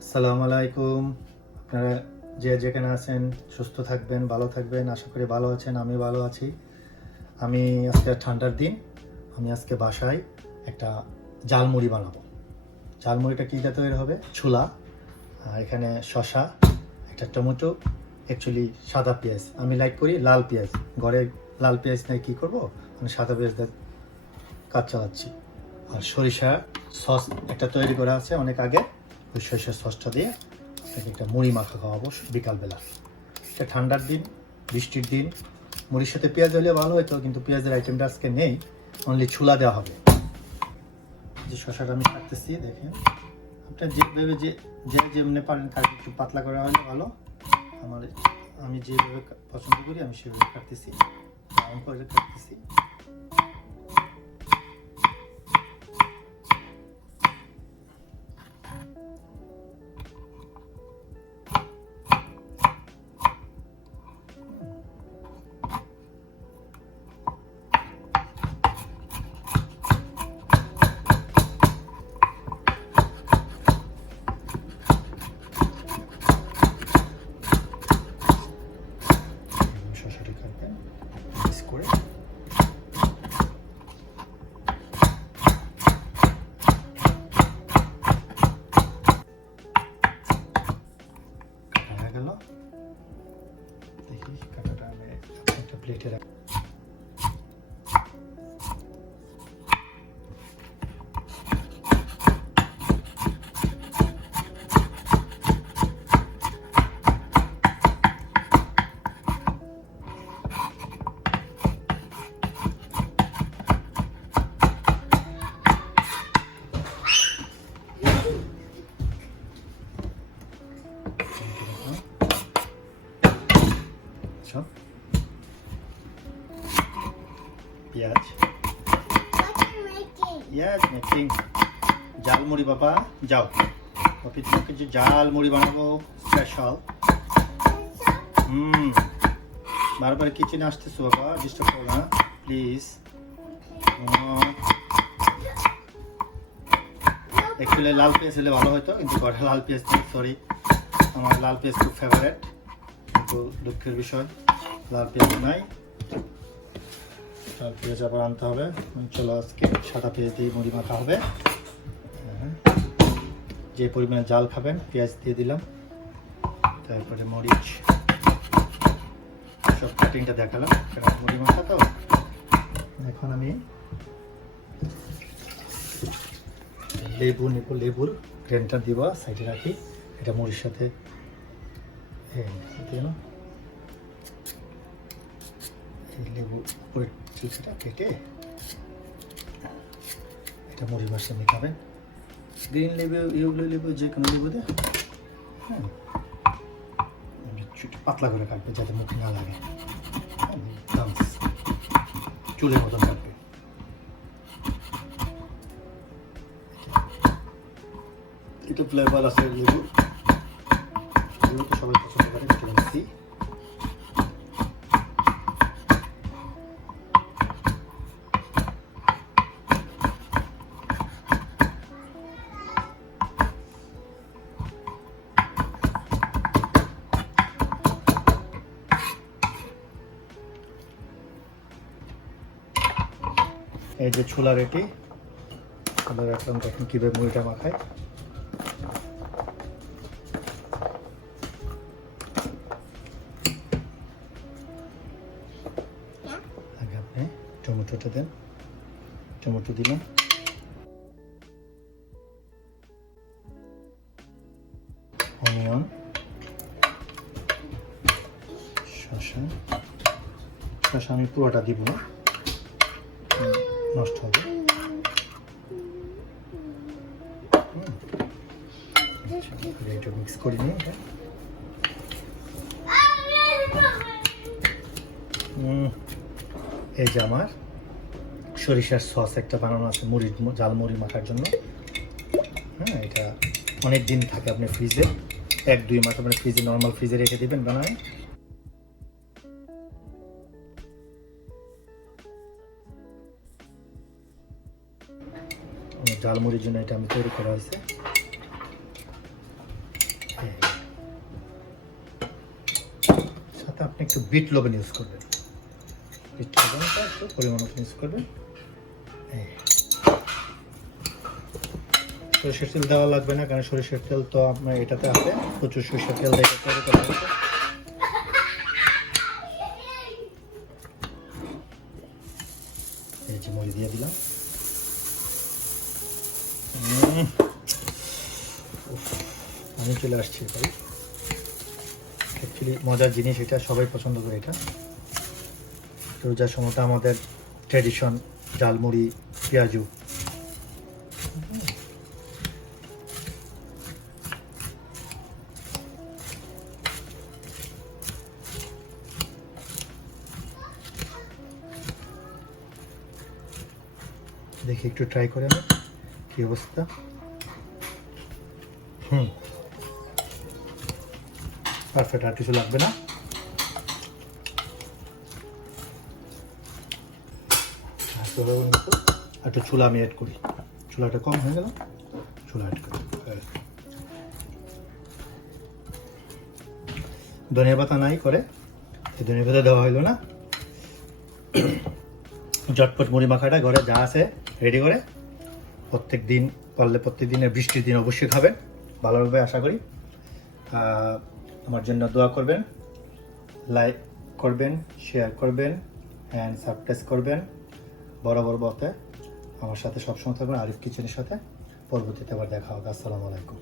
আসসালামু আলাইকুম। আপনারা যে যেখানে আছেন সুস্থ থাকবেন, ভালো থাকবেন। আশা করি ভালো আছেন, আমি ভালো আছি। আমি আজকে ঠান্ডার দিন, আমি আজকে বাসায় একটা ঝালমুড়ি বানাবো। ঝালমুড়িটা কী দিয়ে তৈরি হবে? ছোলা, আর এখানে শসা, একটা টমেটো, অ্যাকচুয়ালি সাদা পেঁয়াজ। আমি লাইক করি লাল পেঁয়াজ, ঘরে লাল পেঁয়াজ নেই, কী করবো? আমি সাদা পেঁয়াজ দিয়ে কাজ চালাচ্ছি। আর সরিষা সস একটা তৈরি করা আছে অনেক আগে, ওই সরিষার সসটা দিয়ে একটা মুড়ি মাখা খাওয়াবো বিকালবেলা। এটা ঠান্ডার দিন, বৃষ্টির দিন, মুড়ির সাথে পেঁয়াজ হলে ভালো হতো, কিন্তু পেঁয়াজের আইটেমটা আজকে নেই, অনলি ছোলা দেওয়া হবে। যে শসাটা আমি কাটতেছি দেখেন, আপনার যেভাবে যে যেমনি পারেন কাটতে, একটু পাতলা করা হলে ভালো। আমি যেভাবে পছন্দ করি আমি সেভাবে কাটতেছি, ব্রাউন করে কাটতেছি। শসাটা কাটবেন মিক্স করে। কাটা হয়ে গেল, দেখি কাটাটা আমি একটা প্লেটে রাখি। পেঁয়াজ, মেকিং ঝালমুড়ি। বাবা যাও, বাপি তোমাকে যে ঝালমুড়ি বানাবো স্পেশাল। বারবার কিচেনে আসতেছো বাবা, ডিস্টার্ব করো না প্লিজ। অ্যাকচুয়ালি লাল পেঁয়াজ হলে ভালো হতো, কিন্তু ঘরে লাল পেঁয়াজ নেই, সরি। আমার লাল পেঁয়াজ খুব ফেভারেট, কিন্তু দুঃখের বিষয় লাল পেঁয়াজ নাই। লাল পেঁয়াজ আবার আনতে হবে। চলো আজকে সাদা পেঁয়াজ দিয়ে মুড়ি মাখা হবে। যে পরিমাণে জাল খাবেন পেঁয়াজ দিয়ে দিলাম, তারপরে মরিচ, সব কাটিংটা দেখালাম। মুড়ি মাখা তো এখন আমি লেবু নেব, লেবুর গ্রেনটা দিব, সাইডে রাখি। এটা মুড়ির সাথে লেবু উপরের চিপসটা কেটে এটা মুড়ির মাসে মেখাবেন। গ্রিন লেবু, ইউলো লেবু, যে কোনো লেবু দিয়ে পাতলা করে কাটবে যাতে মুখে না লাগে, চুলের মতন কাটবে। এটা ফ্লেভার আছে লেবু, লেবু তো সবাই পছন্দ করে, ভিটামিন সি। এই যে ছোলা রেডি, ছোলা রাখলাম। দেখেন কীভাবে মুড়িটা মাখায়। আগে আপনি টমেটোটা দেন, টমেটো দিলাম, অনিয়ন, শসা। শসা আমি পুরোটা দিব না, নষ্ট হবে। এটা মিক্স করে নিই। এই যে আমার সরিষার সস একটা বানানো আছে মুড়ি, ঝালমুড়ি মাখার জন্য। এটা অনেক দিন থাকে আপনার ফ্রিজে, 1-2 মাস আপনার ফ্রিজে, নর্মাল ফ্রিজে রেখে দেবেন বানায়। ঝালমুড়ির জন্য এটা আমি তৈরি করা হয়েছে। আপনি একটু বিট লবণ ইউজ করবেন, বিট লবণটা একটু পরিমাণ মতো ইউজ করবেন। সরিষার তেল দেওয়া লাগবে না, কারণ সরিষার তেল তো আপনার এটাতে আছে, প্রচুর সরিষার তেল দিয়ে তৈরি করা হয়েছে। এই যে মরি দিয়ে দিলাম। আমি চলে আসছি ভাই, অ্যাকচুয়ালি মজার জিনিস এটা, সবাই পছন্দ করে এটা। রোজার সময়টা আমাদের ট্র্যাডিশন ঝালমুড়ি পেঁয়াজু। দেখি একটু ট্রাই করে না কি অবস্থা। পারফেক্ট, আর কিছু লাগবে না। একটু চুলা আমি অ্যাড করি, চুলাটা কম হয়ে গেল, চুলা অ্যাড করি। ধনিয়া পাতা নাই করে, এই ধনিয়া পাতা দেওয়া হইলো না। ঝটপট মুড়ি মাখাটা ঘরে যা আছে রেডি করে প্রত্যেক দিন, পারলে প্রত্যেক দিনের বৃষ্টির দিন অবশ্যই খাবেন, ভালোভাবে আশা করি। আমার জন্য দোয়া করবেন, লাইক করবেন, শেয়ার করবেন অ্যান্ড সাবস্ক্রাইব করবেন। বরাবর মতে আমার সাথে সবসময় থাকবেন, আরিফ কিচেনের সাথে। পরবর্তীতে আবার দেখা হবে। আসসালামু আলাইকুম।